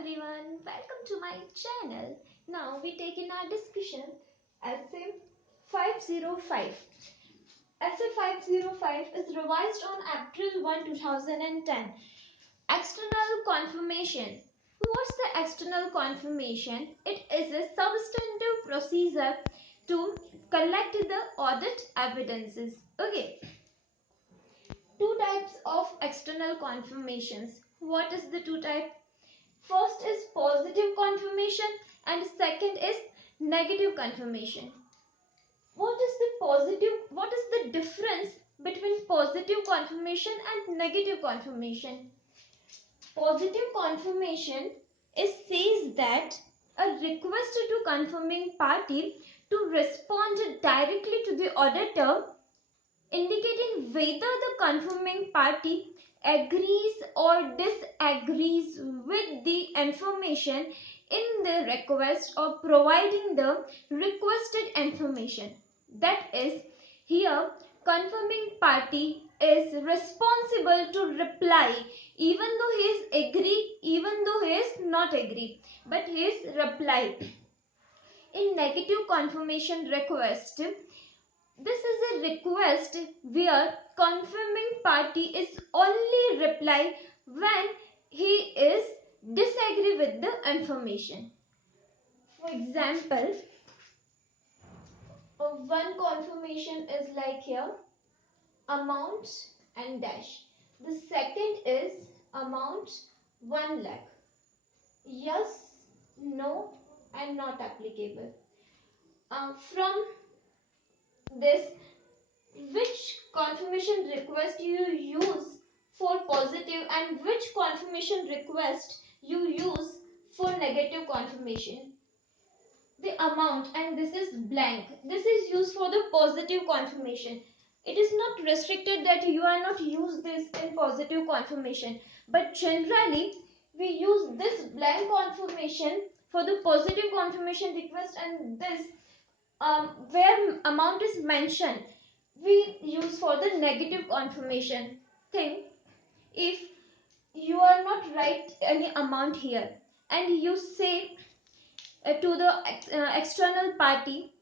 everyone, welcome to my channel. Now we take in our discussion essay 505. Essay 505 is revised on April 1, 2010. External confirmation. What's the external confirmation? It is a substantive procedure to collect the audit evidences. Okay. Two types of external confirmations. What is the two types? First is positive confirmation and second is negative confirmation. What is the difference between positive confirmation and negative confirmation? Positive confirmation says that a request to confirming party to respond directly to the auditor indicating whether the confirming party agrees or disagrees with the information in the request or providing the requested information. That is, here confirming party is responsible to reply even though he is agree, even though he is not agree, but he is reply. In negative confirmation request, this is a request where confirming party is only reply when he is disagree with the information. For example, one confirmation is like here amount and dash. The second is amount 1 lakh. Yes, no and not applicable. From this, which confirmation request you use for positive and which confirmation request you use for negative confirmation? The amount, and this is blank, this is used for the positive confirmation. It is not restricted that you are not use this in positive confirmation, but generally we use this blank confirmation for the positive confirmation request, and this where amount is mentioned we use for the negative confirmation thing. If you are not write any amount here and you say to the external party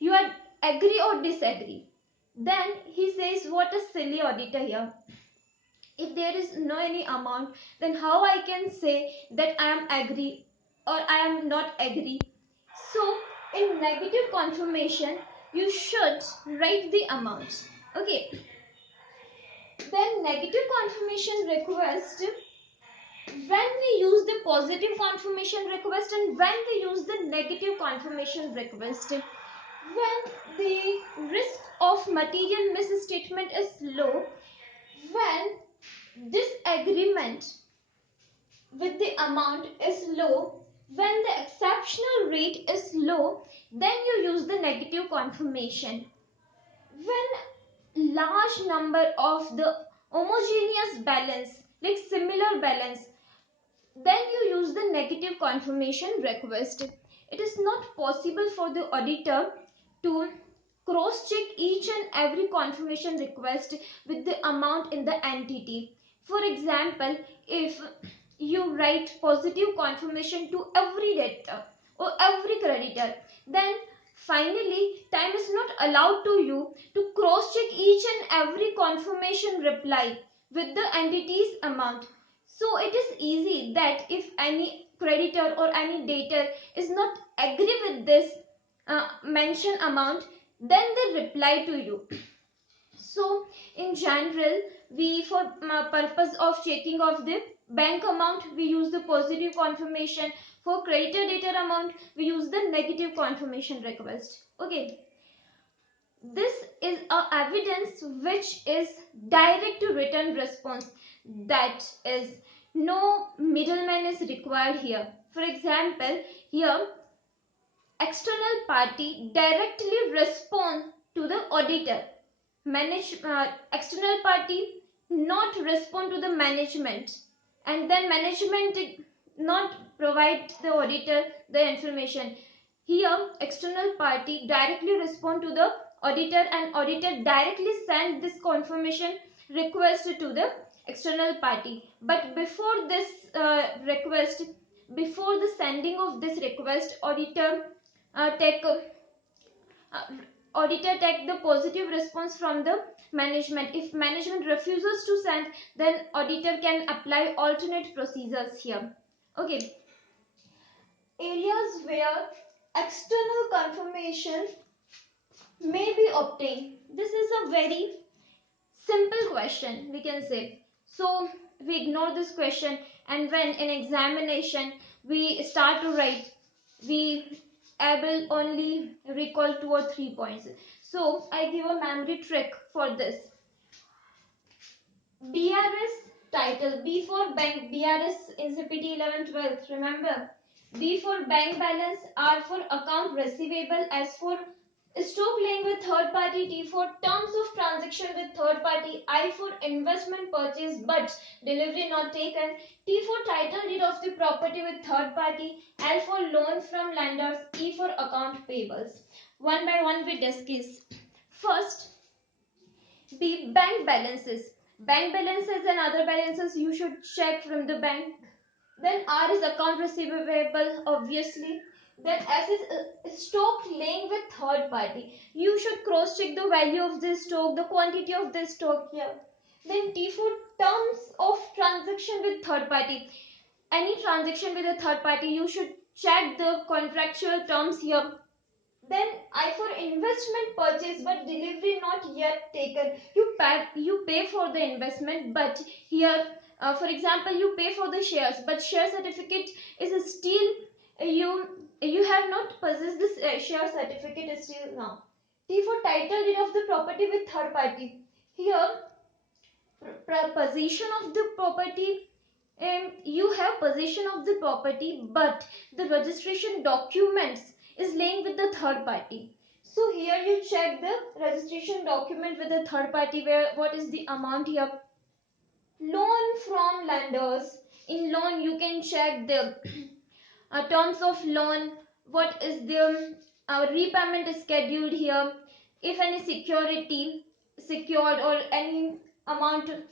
you are agree or disagree, then he says what a silly auditor here. If there is no any amount, then how I can say that I am agree or I am not agree? So in negative confirmation you should write the amount. Okay. Then negative confirmation request, when we use the positive confirmation request and when we use the negative confirmation request, when the risk of material misstatement is low, when disagreement with the amount is low, when the exceptional rate is low, then you use the negative confirmation. When large number of the homogeneous balance, like similar balance, then you use the negative confirmation request. It is not possible for the auditor to cross-check each and every confirmation request with the amount in the entity. For example, if you write positive confirmation to every debtor or every creditor, then finally time is not allowed to you to cross-check each and every confirmation reply with the entity's amount. So it is easy that if any creditor or any debtor is not agree with this mentioned amount, then they reply to you. So in general, we for purpose of checking of the bank amount, we use the positive confirmation. For creditor debtor amount, we use the negative confirmation request. Okay. This is a evidence which is direct to written response. That is, no middleman is required here. For example, here external party directly respond to the auditor. External party not respond to the management, and then management not provide the auditor the information. Here external party directly respond to the auditor and auditor directly send this confirmation request to the external party. But before this request, before the sending of this request, take uh, take the positive response from the management. If management refuses to send, then auditor can apply alternate procedures here. Okay, areas where external confirmation may be obtained. This is a very simple question, we can say. So we ignore this question, and when in examination we start to write, we able only recall 2 or 3 points. So I give a memory trick for this. BRS title, B for bank, BRS is CPT 11 12, remember. B for bank balance, R for account receivable, S for stock laying with third party, T for terms of transaction with third party, I for investment purchase but delivery not taken, T for title deed of the property with third party, L for loan from lenders, E for account payables. One by one we discuss. First, B, bank balances. Bank balances and other balances you should check from the bank. Then R is account receivable, obviously. Then S is stock laying with third party. You should cross check the value of this stock, the quantity of this stock here. Then T for terms of transaction with third party. Any transaction with a third party, you should check the contractual terms here. Then I for investment purchase but delivery not yet taken. You pay for the investment, but here, for example, you pay for the shares, but share certificate is still you have not possessed this share certificate is still now. T for title deed of the property with third party. Here, possession of the property, you have possession of the property, but the registration documents is laying with the third party. So here you check the registration document with the third party, where what is the amount here. Loan from lenders. In loan you can check the terms of loan, what is the repayment is scheduled here, if any security secured or any amount of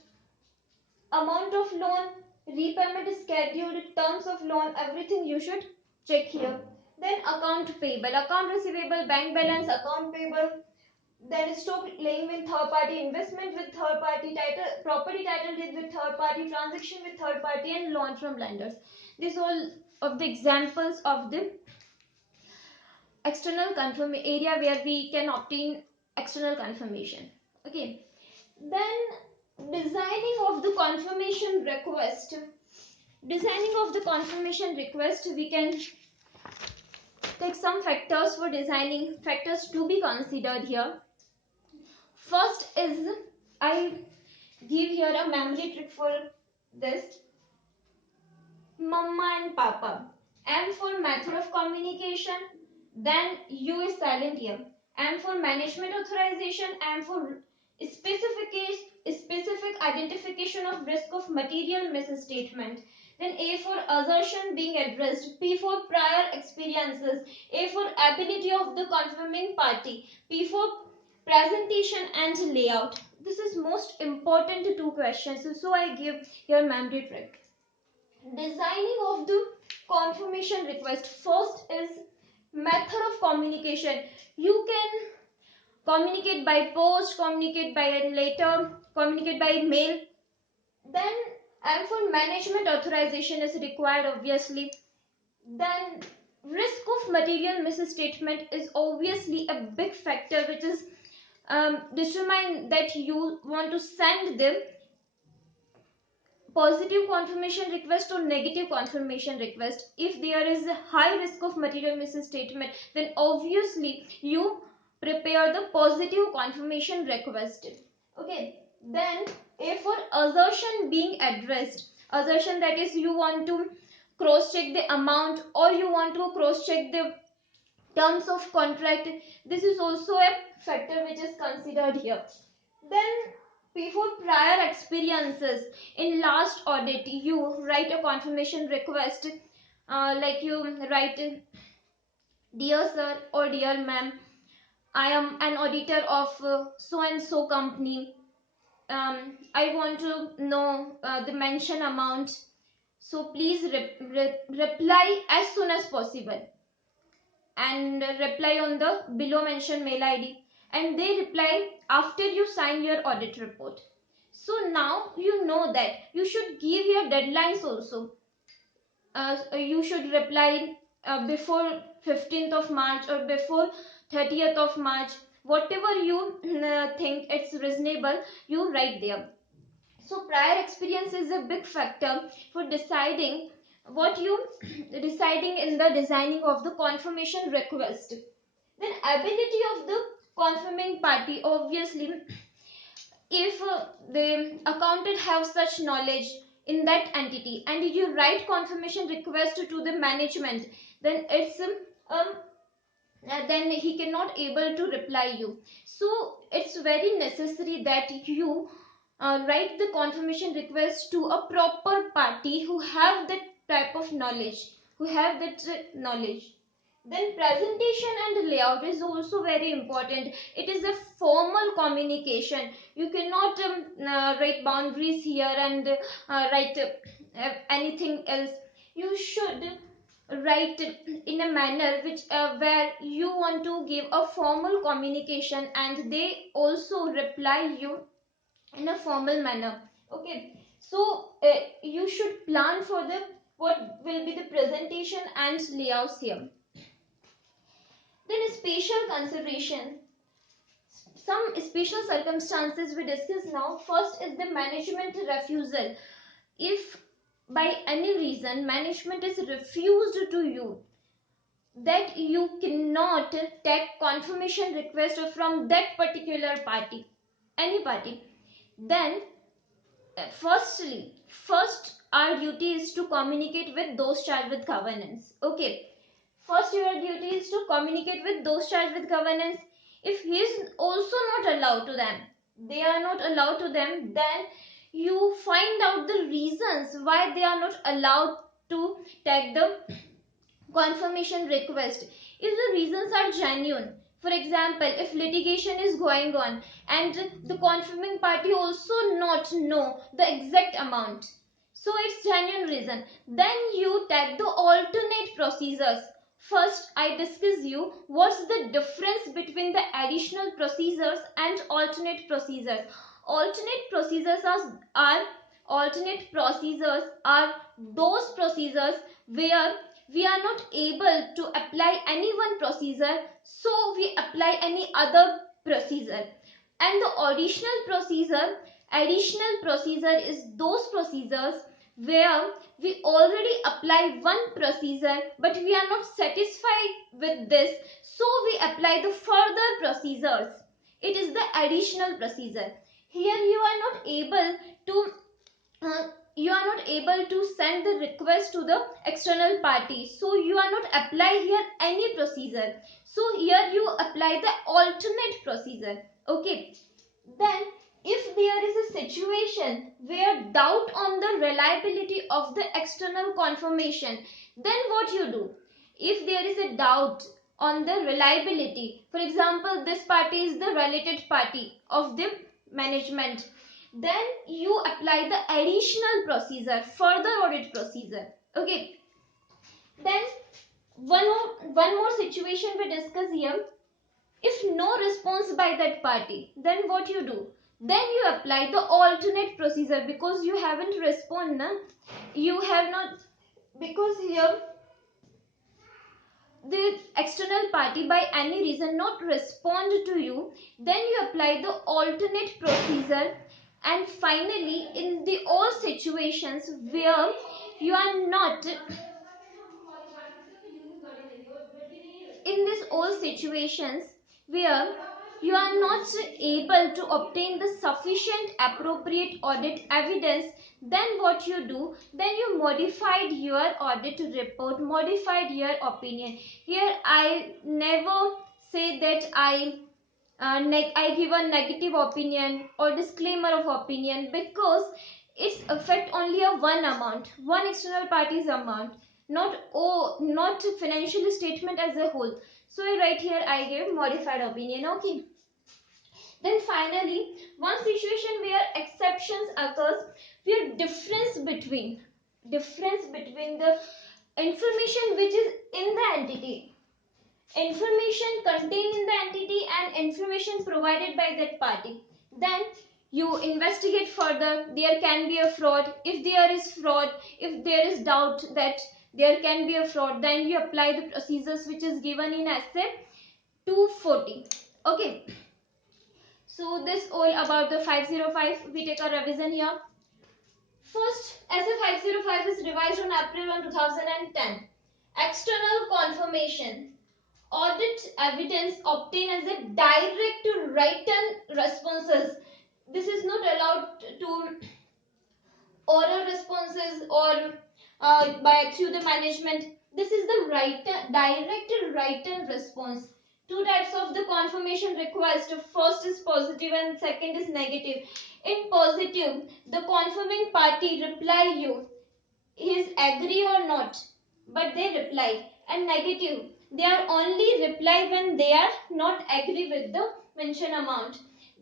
loan, repayment is scheduled, terms of loan, everything you should check here. Then account payable, account receivable, bank balance, account payable, then stock laying with third party, investment with third party, title property title deed with third party, transaction with third party, and loan from lenders. These all of the examples of the external confirm area where we can obtain external confirmation. Okay, then designing of the confirmation request. Designing of the confirmation request, we can take some factors for designing, factors to be considered here. First is, I give here a memory trick for this. Mama and Papa. M for method of communication, then U is silent here. M for management authorization, M for specific identification of risk of material misstatement. Then A for assertion being addressed, P for prior experiences, A for ability of the confirming party, P for presentation and layout. This is most important two questions, so I give here memory trick. Designing of the confirmation request. First is method of communication. You can communicate by post, communicate by a letter, communicate by mail. Then and for management authorization is required, obviously. Then risk of material misstatement is obviously a big factor which is determine that you want to send the positive confirmation request or negative confirmation request. If there is a high risk of material misstatement, then obviously you prepare the positive confirmation request. Okay, then A for assertion being addressed. Assertion, that is you want to cross check the amount or you want to cross check the terms of contract. This is also a factor which is considered here. Then P for prior experiences. In last audit, you write a confirmation request, like you write, dear sir or dear ma'am, I am an auditor of so and so company. I want to know the mention amount. So please reply as soon as possible, and reply on the below mentioned mail ID, and they reply after you sign your audit report. So now you know that you should give your deadlines also. You should reply before 15th of March or before 30th of March, whatever you think it's reasonable, you write there. So prior experience is a big factor for deciding what you deciding in the designing of the confirmation request. Then ability of the confirming party, obviously if the accountant have such knowledge in that entity and you write confirmation request to the management, then it's then he cannot able to reply you. So it's very necessary that you write the confirmation request to a proper party who have that type of knowledge, who have that knowledge. Then presentation and layout is also very important. It is a formal communication. You cannot write boundaries here and write anything else. You should write in a manner which where you want to give a formal communication and they also reply you in a formal manner. Okay, so you should plan for the what will be the presentation and layouts here. Then special consideration, some special circumstances we discuss now. First is the management refusal. If by any reason management is refused to you, that you cannot take confirmation request from that particular party, any party, then first our duty is to communicate with those charged with governance. Okay, first your duty is to communicate with those charged with governance. If he is also not allowed to them, they are not allowed to them, then you find out the reasons why they are not allowed to take the confirmation request. If the reasons are genuine, for example, if litigation is going on and the confirming party also not know the exact amount, so it's genuine reason, then you take the alternate procedures. First I discuss you what's the difference between the additional procedures and alternate procedures. Alternate procedures are alternate procedures are those procedures where we are not able to apply any one procedure, so we apply any other procedure. And the additional procedure is those procedures where we already apply one procedure but we are not satisfied with this, so we apply the further procedures. It is the additional procedure. Here you are not able to send the request to the external party, so you are not apply here any procedure, so here you apply the alternate procedure. Okay, then if there is a situation where doubt on the reliability of the external confirmation, then what you do? If there is a doubt on the reliability, for example this party is the related party of the management, then you apply the additional procedure, further audit procedure. Okay, then one more situation we discuss here. If no response by that party, then what you do? Then you apply the alternate procedure, because you haven't responded, na? You have not, because here the external party by any reason not respond to you, then you apply the alternate procedure. And finally, in the all situations where you are not in this all situations where you are not able to obtain the sufficient appropriate audit evidence, then what you do? Then you modified your audit report, modified your opinion. Here I never say that I give a negative opinion or disclaimer of opinion, because it's affect only a one amount, one external party's amount, not financial statement as a whole. So I write here I give modified opinion. Okay. Then finally, one situation where exceptions occurs, where difference between difference between the information which is in the entity, information contained in the entity and information provided by that party. Then you investigate further. There can be a fraud. If there is fraud, if there is doubt that there can be a fraud, then you apply the procedures which is given in essay 240. Okay, so this all about the 505. We take a revision here. First, essay 505 is revised on April 1, 2010. External confirmation. Audit evidence obtained as a direct to written responses. This is not allowed to oral responses or by through the management. This is the direct written response. Two types of the confirmation request. First is positive and second is negative. In positive, the confirming party reply you is agree or not, but they reply. And negative, they are only reply when they are not agree with the mentioned amount.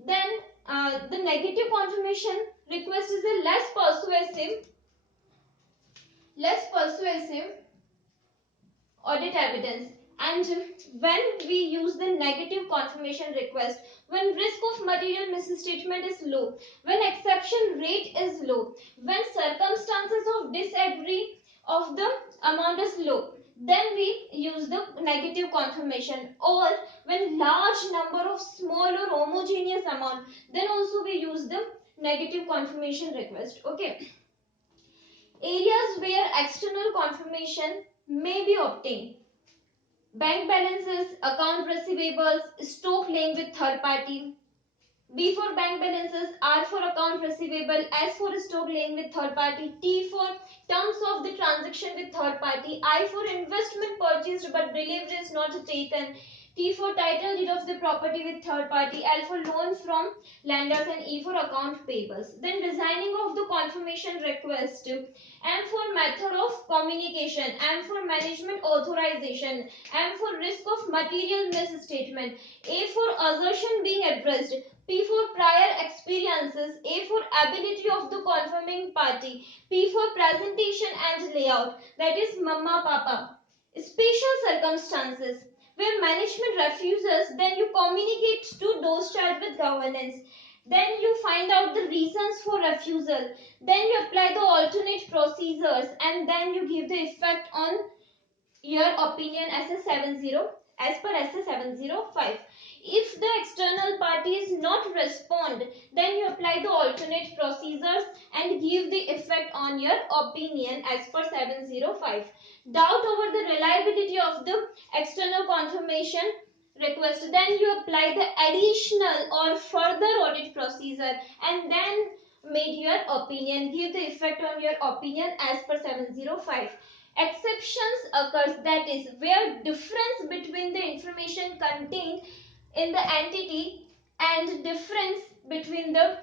Then the negative confirmation request is a less persuasive audit evidence. And when we use the negative confirmation request, when risk of material misstatement is low, when exception rate is low, when circumstances of disagree of the amount is low, then we use the negative confirmation. Or when large number of small or homogeneous amount, then also we use the negative confirmation request. Okay, areas where external confirmation may be obtained: bank balances, account receivables, stock laying with third party. B for bank balances, R for account receivable, S for stock laying with third party, T for terms of the transaction with third party, I for investment purchased but delivery is not taken, T for title deed of the property with third party, L for loan from lenders, and E for account payables. Then designing of the confirmation request. M for method of communication, M for management authorization, M for risk of material misstatement, A for assertion being addressed, P for prior experiences, A for ability of the confirming party, P for presentation and layout, that is mama papa. Special circumstances, where management refuses, then you communicate to those charged with governance. Then you find out the reasons for refusal. Then you apply the alternate procedures, and then you give the effect on your opinion as per SA 705. If the external party is not respond, then you apply the alternate procedures and give the effect on your opinion as per 705. Doubt over the reliability of the external confirmation request, then you apply the additional or further audit procedure and then made your opinion, give the effect on your opinion as per 705. Exceptions occurs, that is where difference between the information contained in the entity and difference between the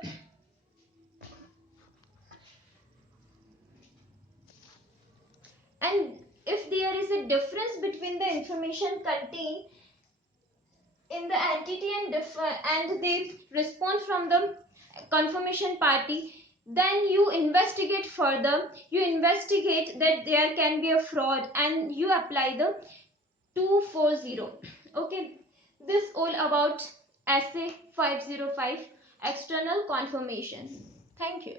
and if there is a difference between the information contained in the entity and they respond from the confirmation party, then you investigate further. You investigate that there can be a fraud and you apply the 240. Okay, this all about essay 505 external confirmation. Thank you.